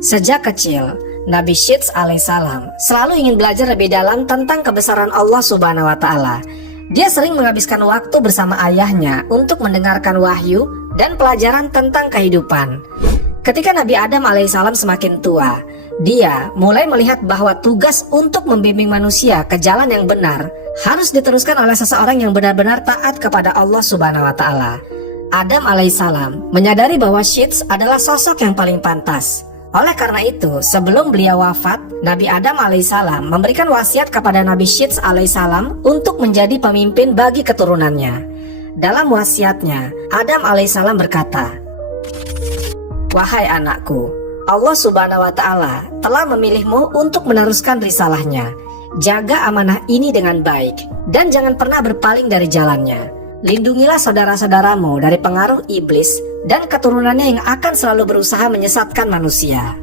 Sejak kecil, Nabi Syeds alaihissalam selalu ingin belajar lebih dalam tentang kebesaran Allah Subhanahu wa Ta'ala. Dia sering menghabiskan waktu bersama ayahnya untuk mendengarkan wahyu dan pelajaran tentang kehidupan. Ketika Nabi Adam alaihissalam semakin tua, dia mulai melihat bahwa tugas untuk membimbing manusia ke jalan yang benar harus diteruskan oleh seseorang yang benar-benar taat kepada Allah Subhanahu wa Ta'ala. Adam alaihissalam menyadari bahwa Syeds adalah sosok yang paling pantas. Oleh karena itu, sebelum beliau wafat, Nabi Adam alaihissalam memberikan wasiat kepada Nabi Syeds alaihissalam untuk menjadi pemimpin bagi keturunannya. Dalam wasiatnya, Adam alaihissalam berkata, "Wahai anakku, Allah Subhanahu wa Ta'ala telah memilihmu untuk meneruskan risalahnya. Jaga amanah ini dengan baik dan jangan pernah berpaling dari jalannya. Lindungilah saudara-saudaramu dari pengaruh iblis dan keturunannya yang akan selalu berusaha menyesatkan manusia."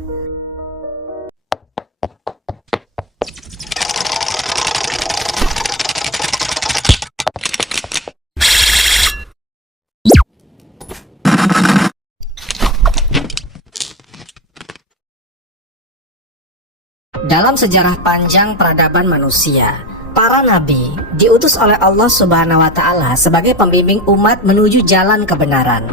Dalam sejarah panjang peradaban manusia, para nabi diutus oleh Allah Subhanahu wa Ta'ala sebagai pembimbing umat menuju jalan kebenaran.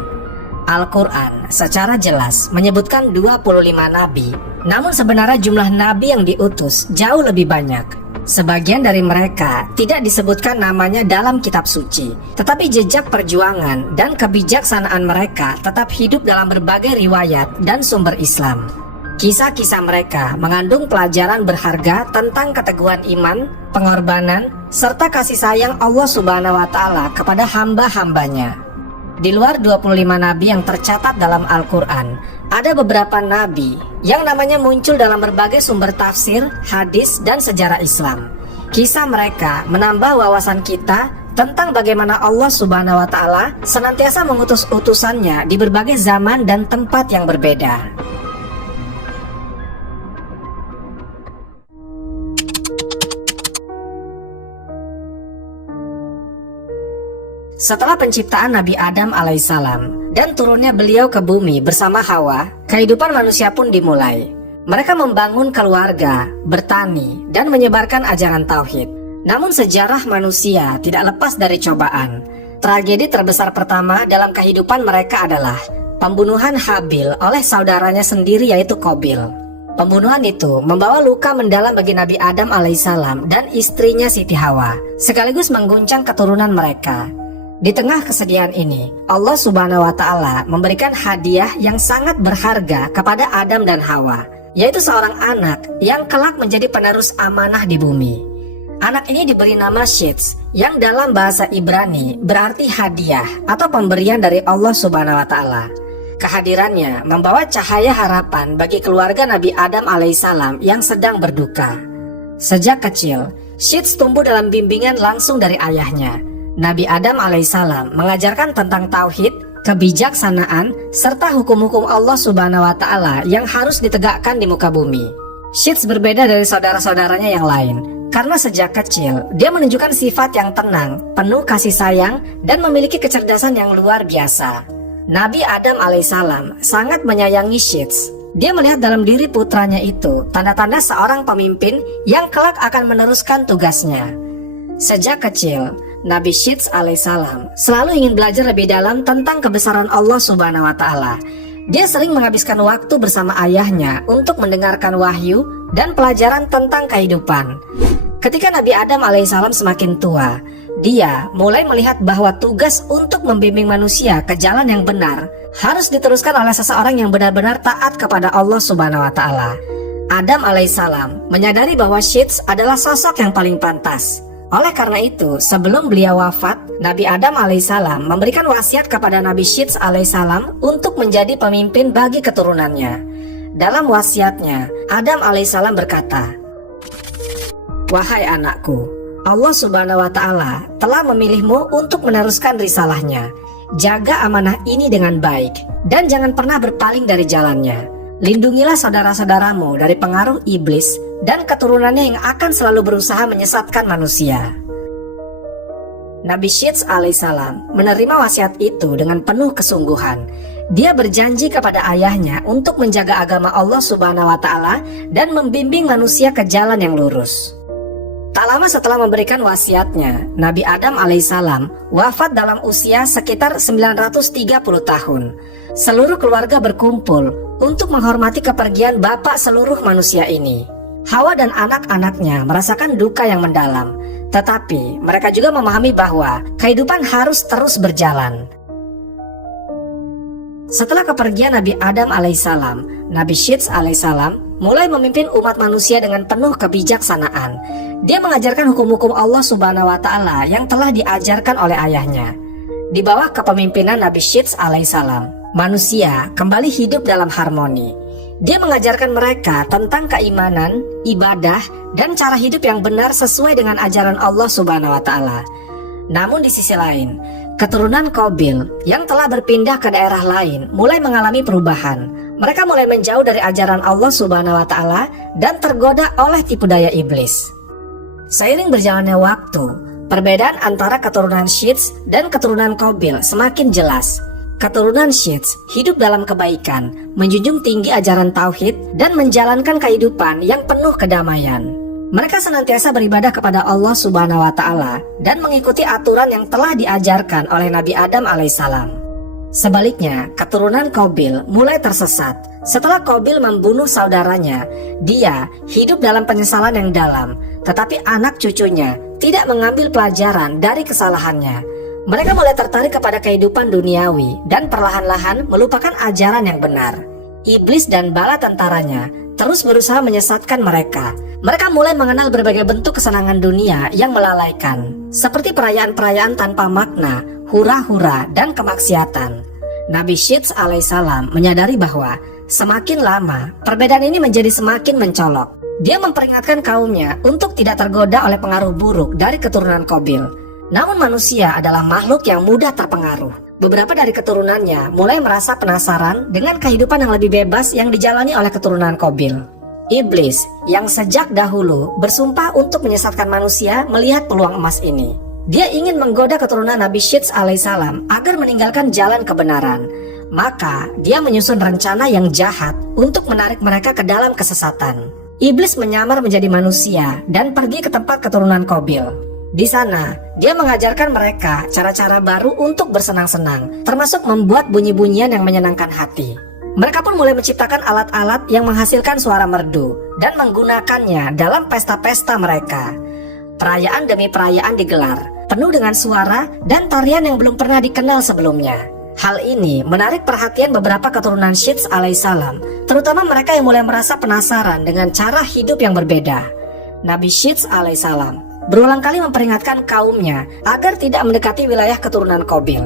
Al-Quran secara jelas menyebutkan 25 nabi, namun sebenarnya jumlah nabi yang diutus jauh lebih banyak. Sebagian dari mereka tidak disebutkan namanya dalam kitab suci, tetapi jejak perjuangan dan kebijaksanaan mereka tetap hidup dalam berbagai riwayat dan sumber Islam. Kisah-kisah mereka mengandung pelajaran berharga tentang keteguhan iman, pengorbanan, serta kasih sayang Allah Subhanahu wa Ta'ala kepada hamba-hambanya. Di luar 25 nabi yang tercatat dalam Al-Quran, ada beberapa nabi yang namanya muncul dalam berbagai sumber tafsir, hadis, dan sejarah Islam. Kisah mereka menambah wawasan kita tentang bagaimana Allah Subhanahu wa Ta'ala senantiasa mengutus utusannya di berbagai zaman dan tempat yang berbeda. Setelah penciptaan Nabi Adam alaihissalam dan turunnya beliau ke bumi bersama Hawa, kehidupan manusia pun dimulai. Mereka membangun keluarga, bertani, dan menyebarkan ajaran tauhid. Namun sejarah manusia tidak lepas dari cobaan. Tragedi terbesar pertama dalam kehidupan mereka adalah pembunuhan Habil oleh saudaranya sendiri yaitu Qabil. Pembunuhan itu membawa luka mendalam bagi Nabi Adam alaihissalam dan istrinya Siti Hawa, sekaligus mengguncang keturunan mereka. Di tengah kesedihan ini, Allah Subhanahu wa Ta'ala memberikan hadiah yang sangat berharga kepada Adam dan Hawa, yaitu seorang anak yang kelak menjadi penerus amanah di bumi. Anak ini diberi nama Syeds, yang dalam bahasa Ibrani berarti hadiah atau pemberian dari Allah Subhanahu wa Ta'ala. Kehadirannya membawa cahaya harapan bagi keluarga Nabi Adam alaihissalam yang sedang berduka. Sejak kecil, Syeds tumbuh dalam bimbingan langsung dari ayahnya. Nabi Adam alaihissalam mengajarkan tentang tauhid, kebijaksanaan, serta hukum-hukum Allah Subhanahu wa Ta'ala yang harus ditegakkan di muka bumi. Syeds berbeda dari saudara-saudaranya yang lain, karena sejak kecil dia menunjukkan sifat yang tenang, penuh kasih sayang, dan memiliki kecerdasan yang luar biasa. Nabi Adam alaihissalam sangat menyayangi Syeds. Dia melihat dalam diri putranya itu tanda-tanda seorang pemimpin yang kelak akan meneruskan tugasnya. Sejak kecil, Nabi Syeds alaihissalam selalu ingin belajar lebih dalam tentang kebesaran Allah Subhanahu wa Ta'ala. Dia sering menghabiskan waktu bersama ayahnya untuk mendengarkan wahyu dan pelajaran tentang kehidupan. Ketika Nabi Adam alaihissalam semakin tua, dia mulai melihat bahwa tugas untuk membimbing manusia ke jalan yang benar harus diteruskan oleh seseorang yang benar-benar taat kepada Allah Subhanahu wa Ta'ala. Adam alaihissalam menyadari bahwa Syeds adalah sosok yang paling pantas. Oleh karena itu, sebelum beliau wafat, Nabi Adam alaihissalam memberikan wasiat kepada Nabi Syeds alaihissalam untuk menjadi pemimpin bagi keturunannya. Dalam wasiatnya, Adam alaihissalam berkata, "Wahai anakku, Allah Subhanahu wa Ta'ala telah memilihmu untuk meneruskan risalahnya. Jaga amanah ini dengan baik dan jangan pernah berpaling dari jalannya. Lindungilah saudara-saudaramu dari pengaruh iblis dan keturunannya yang akan selalu berusaha menyesatkan manusia." Nabi Syeds alaihissalam menerima wasiat itu dengan penuh kesungguhan. Dia berjanji kepada ayahnya untuk menjaga agama Allah Subhanahu wa Ta'ala dan membimbing manusia ke jalan yang lurus. Tak lama setelah memberikan wasiatnya, Nabi Adam alaihissalam wafat dalam usia sekitar 930 tahun. Seluruh keluarga berkumpul untuk menghormati kepergian bapak seluruh manusia ini. Hawa dan anak-anaknya merasakan duka yang mendalam, tetapi mereka juga memahami bahwa kehidupan harus terus berjalan. Setelah kepergian Nabi Adam alaihissalam, Nabi Syits alaihissalam mulai memimpin umat manusia dengan penuh kebijaksanaan. Dia mengajarkan hukum-hukum Allah Subhanahu wa Ta'ala yang telah diajarkan oleh ayahnya. Di bawah kepemimpinan Nabi Syits alaihissalam, manusia kembali hidup dalam harmoni. Dia mengajarkan mereka tentang keimanan, ibadah, dan cara hidup yang benar sesuai dengan ajaran Allah Subhanahu wa Ta'ala. Namun di sisi lain, keturunan Qabil yang telah berpindah ke daerah lain mulai mengalami perubahan. Mereka mulai menjauh dari ajaran Allah Subhanahu wa Ta'ala dan tergoda oleh tipu daya iblis. Seiring berjalannya waktu, perbedaan antara keturunan Syits dan keturunan Qabil semakin jelas. Keturunan Syits hidup dalam kebaikan, menjunjung tinggi ajaran tauhid dan menjalankan kehidupan yang penuh kedamaian. Mereka senantiasa beribadah kepada Allah Subhanahu wa Ta'ala dan mengikuti aturan yang telah diajarkan oleh Nabi Adam alaihissalam. Sebaliknya, keturunan Qabil mulai tersesat. Setelah Qabil membunuh saudaranya, dia hidup dalam penyesalan yang dalam, tetapi anak cucunya tidak mengambil pelajaran dari kesalahannya. Mereka mulai tertarik kepada kehidupan duniawi dan perlahan-lahan melupakan ajaran yang benar. Iblis dan bala tentaranya terus berusaha menyesatkan mereka. Mereka mulai mengenal berbagai bentuk kesenangan dunia yang melalaikan, seperti perayaan-perayaan tanpa makna, hura-hura, dan kemaksiatan. Nabi Syits alaihissalam menyadari bahwa semakin lama, perbedaan ini menjadi semakin mencolok. Dia memperingatkan kaumnya untuk tidak tergoda oleh pengaruh buruk dari keturunan Qabil. Namun manusia adalah makhluk yang mudah terpengaruh. Beberapa dari keturunannya mulai merasa penasaran dengan kehidupan yang lebih bebas yang dijalani oleh keturunan Qabil. Iblis yang sejak dahulu bersumpah untuk menyesatkan manusia melihat peluang emas ini. Dia ingin menggoda keturunan Nabi Syits alaihissalam agar meninggalkan jalan kebenaran. Maka dia menyusun rencana yang jahat untuk menarik mereka ke dalam kesesatan. Iblis menyamar menjadi manusia dan pergi ke tempat keturunan Qabil. Di sana, dia mengajarkan mereka cara-cara baru untuk bersenang-senang, termasuk membuat bunyi-bunyian yang menyenangkan hati. Mereka pun mulai menciptakan alat-alat yang menghasilkan suara merdu dan menggunakannya dalam pesta-pesta mereka. Perayaan demi perayaan digelar, penuh dengan suara dan tarian yang belum pernah dikenal sebelumnya. Hal ini menarik perhatian beberapa keturunan Syits alaihissalam, terutama mereka yang mulai merasa penasaran dengan cara hidup yang berbeda. Nabi Syits alaihissalam berulang kali memperingatkan kaumnya agar tidak mendekati wilayah keturunan Qabil.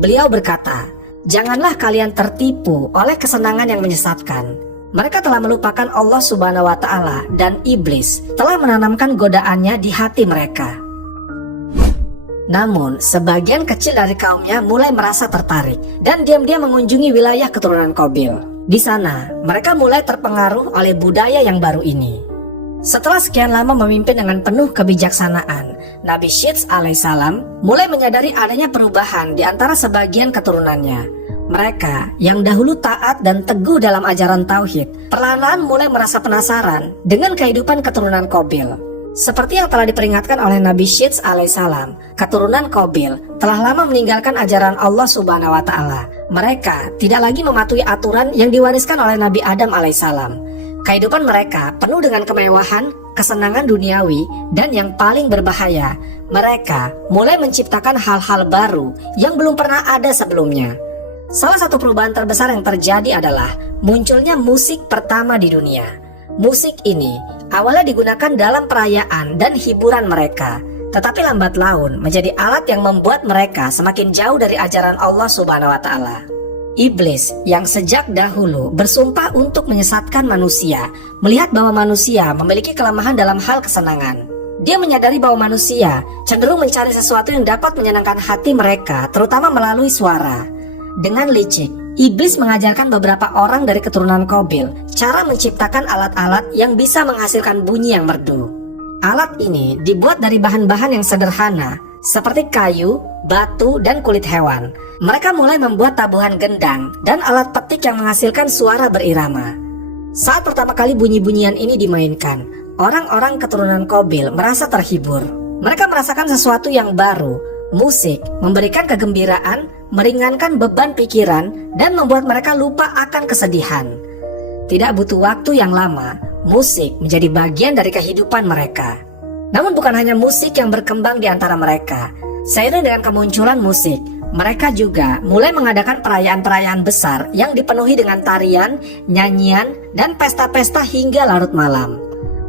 Beliau berkata, "Janganlah kalian tertipu oleh kesenangan yang menyesatkan. Mereka telah melupakan Allah Subhanahu wa Ta'ala dan iblis telah menanamkan godaannya di hati mereka." Namun, sebagian kecil dari kaumnya mulai merasa tertarik dan diam-diam mengunjungi wilayah keturunan Qabil. Di sana, mereka mulai terpengaruh oleh budaya yang baru ini. Setelah sekian lama memimpin dengan penuh kebijaksanaan, Nabi Syits alaihissalam mulai menyadari adanya perubahan di antara sebagian keturunannya. Mereka yang dahulu taat dan teguh dalam ajaran tauhid, perlahan-lahan mulai merasa penasaran dengan kehidupan keturunan Qabil. Seperti yang telah diperingatkan oleh Nabi Syits alaihissalam, keturunan Qabil telah lama meninggalkan ajaran Allah Subhanahu wa Ta'ala. Mereka tidak lagi mematuhi aturan yang diwariskan oleh Nabi Adam alaihissalam. Kehidupan mereka penuh dengan kemewahan, kesenangan duniawi, dan yang paling berbahaya, mereka mulai menciptakan hal-hal baru yang belum pernah ada sebelumnya. Salah satu perubahan terbesar yang terjadi adalah munculnya musik pertama di dunia. Musik ini awalnya digunakan dalam perayaan dan hiburan mereka, tetapi lambat laun menjadi alat yang membuat mereka semakin jauh dari ajaran Allah Subhanahu wa Ta'ala. Iblis yang sejak dahulu bersumpah untuk menyesatkan manusia, melihat bahwa manusia memiliki kelemahan dalam hal kesenangan. Dia menyadari bahwa manusia cenderung mencari sesuatu yang dapat menyenangkan hati mereka, terutama melalui suara. Dengan licik, iblis mengajarkan beberapa orang dari keturunan Qabil cara menciptakan alat-alat yang bisa menghasilkan bunyi yang merdu. Alat ini dibuat dari bahan-bahan yang sederhana, seperti kayu, batu, dan kulit hewan. Mereka mulai membuat tabuhan gendang dan alat petik yang menghasilkan suara berirama. Saat pertama kali bunyi-bunyian ini dimainkan, orang-orang keturunan Qabil merasa terhibur. Mereka merasakan sesuatu yang baru. Musik memberikan kegembiraan, meringankan beban pikiran, dan membuat mereka lupa akan kesedihan. Tidak butuh waktu yang lama, musik menjadi bagian dari kehidupan mereka. Namun bukan hanya musik yang berkembang di antara mereka. Seiring dengan kemunculan musik, mereka juga mulai mengadakan perayaan-perayaan besar yang dipenuhi dengan tarian, nyanyian, dan pesta-pesta hingga larut malam.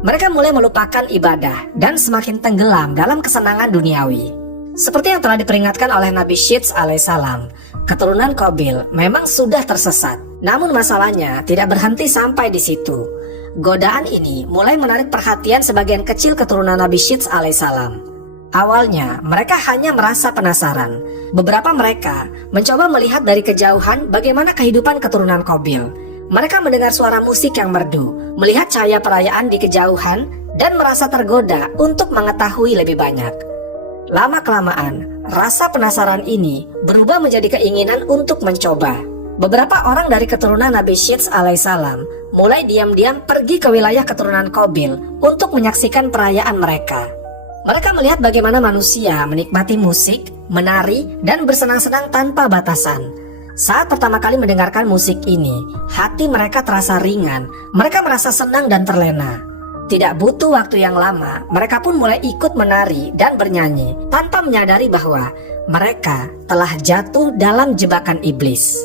Mereka mulai melupakan ibadah dan semakin tenggelam dalam kesenangan duniawi. Seperti yang telah diperingatkan oleh Nabi Syeds alaihissalam, keturunan Qabil memang sudah tersesat. Namun masalahnya tidak berhenti sampai di situ. Godaan ini mulai menarik perhatian sebagian kecil keturunan Nabi Syeds alaihissalam. Awalnya mereka hanya merasa penasaran. Beberapa mereka mencoba melihat dari kejauhan bagaimana kehidupan keturunan Qabil. Mereka mendengar suara musik yang merdu, melihat cahaya perayaan di kejauhan, dan merasa tergoda untuk mengetahui lebih banyak. Lama-kelamaan, rasa penasaran ini berubah menjadi keinginan untuk mencoba. Beberapa orang dari keturunan Nabi Syeds alaihissalam mulai diam-diam pergi ke wilayah keturunan Qabil untuk menyaksikan perayaan mereka. Mereka melihat bagaimana manusia menikmati musik, menari, dan bersenang-senang tanpa batasan. Saat pertama kali mendengarkan musik ini, hati mereka terasa ringan. Mereka merasa senang dan terlena. Tidak butuh waktu yang lama, mereka pun mulai ikut menari dan bernyanyi tanpa menyadari bahwa mereka telah jatuh dalam jebakan iblis.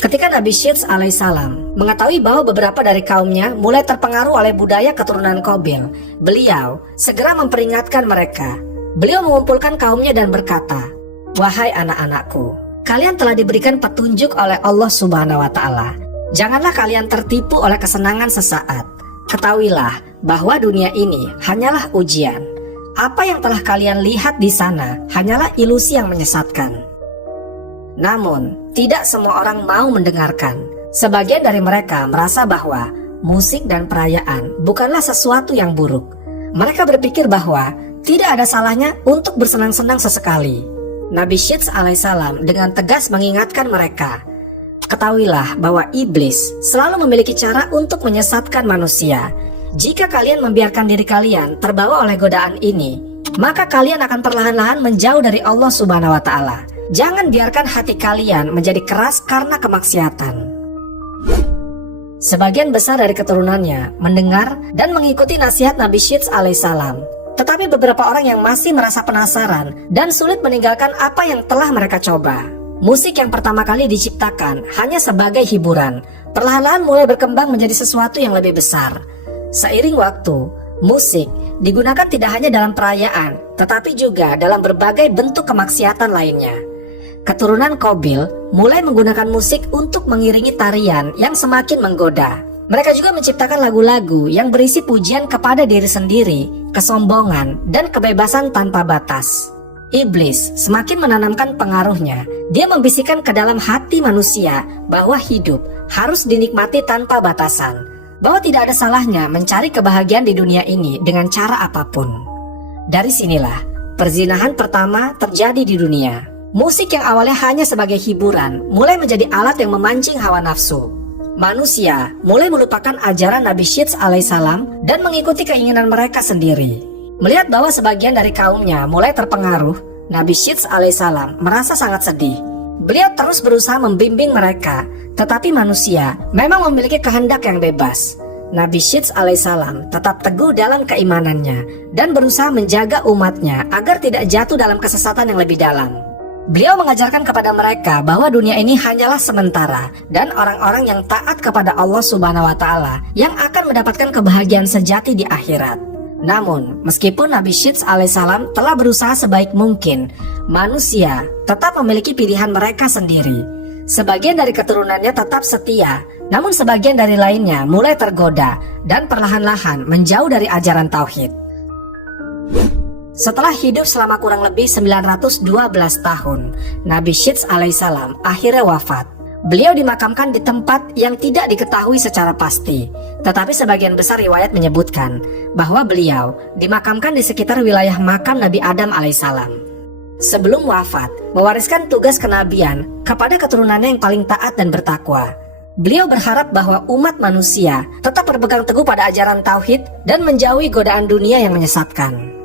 Ketika Nabi Syeds alaihissalam mengetahui bahwa beberapa dari kaumnya mulai terpengaruh oleh budaya keturunan Qabil, beliau segera memperingatkan mereka. Beliau mengumpulkan kaumnya dan berkata, "Wahai anak-anakku, kalian telah diberikan petunjuk oleh Allah Subhanahu wa Ta'ala. Janganlah kalian tertipu oleh kesenangan sesaat. Ketahuilah bahwa dunia ini hanyalah ujian. Apa yang telah kalian lihat di sana hanyalah ilusi yang menyesatkan." Namun, tidak semua orang mau mendengarkan. Sebagian dari mereka merasa bahwa musik dan perayaan bukanlah sesuatu yang buruk. Mereka berpikir bahwa tidak ada salahnya untuk bersenang-senang sesekali. Nabi Syeds alaihissalam dengan tegas mengingatkan mereka, "Ketahuilah bahwa iblis selalu memiliki cara untuk menyesatkan manusia. Jika kalian membiarkan diri kalian terbawa oleh godaan ini, maka kalian akan perlahan-lahan menjauh dari Allah Subhanahu wa Ta'ala. Jangan biarkan hati kalian menjadi keras karena kemaksiatan." Sebagian besar dari keturunannya mendengar dan mengikuti nasihat Nabi Syeds alaihissalam. Tetapi beberapa orang yang masih merasa penasaran dan sulit meninggalkan apa yang telah mereka coba. Musik yang pertama kali diciptakan hanya sebagai hiburan, perlahan-lahan mulai berkembang menjadi sesuatu yang lebih besar. Seiring waktu, musik digunakan tidak hanya dalam perayaan, tetapi juga dalam berbagai bentuk kemaksiatan lainnya. Keturunan Qabil mulai menggunakan musik untuk mengiringi tarian yang semakin menggoda. Mereka juga menciptakan lagu-lagu yang berisi pujian kepada diri sendiri, kesombongan, dan kebebasan tanpa batas. Iblis semakin menanamkan pengaruhnya. Dia membisikkan ke dalam hati manusia bahwa hidup harus dinikmati tanpa batasan, bahwa tidak ada salahnya mencari kebahagiaan di dunia ini dengan cara apapun. Dari sinilah perzinahan pertama terjadi di dunia. Musik yang awalnya hanya sebagai hiburan mulai menjadi alat yang memancing hawa nafsu. Manusia mulai melupakan ajaran Nabi Syeds alaihissalam dan mengikuti keinginan mereka sendiri. Melihat bahwa sebagian dari kaumnya mulai terpengaruh, Nabi Syeds alaihissalam merasa sangat sedih. Beliau terus berusaha membimbing mereka, tetapi manusia memang memiliki kehendak yang bebas. Nabi Syeds alaihissalam tetap teguh dalam keimanannya dan berusaha menjaga umatnya agar tidak jatuh dalam kesesatan yang lebih dalam. Beliau mengajarkan kepada mereka bahwa dunia ini hanyalah sementara dan orang-orang yang taat kepada Allah Subhanahu wa Ta'ala yang akan mendapatkan kebahagiaan sejati di akhirat. Namun, meskipun Nabi Syeds alaihissalam telah berusaha sebaik mungkin, manusia tetap memiliki pilihan mereka sendiri. Sebagian dari keturunannya tetap setia, namun sebagian dari lainnya mulai tergoda dan perlahan-lahan menjauh dari ajaran tauhid. Setelah hidup selama kurang lebih 912 tahun, Nabi Syeds alaihissalam akhirnya wafat. Beliau dimakamkan di tempat yang tidak diketahui secara pasti, tetapi sebagian besar riwayat menyebutkan bahwa beliau dimakamkan di sekitar wilayah makam Nabi Adam alaihissalam. Sebelum wafat, mewariskan tugas kenabian kepada keturunannya yang paling taat dan bertakwa. Beliau berharap bahwa umat manusia tetap berpegang teguh pada ajaran tauhid dan menjauhi godaan dunia yang menyesatkan.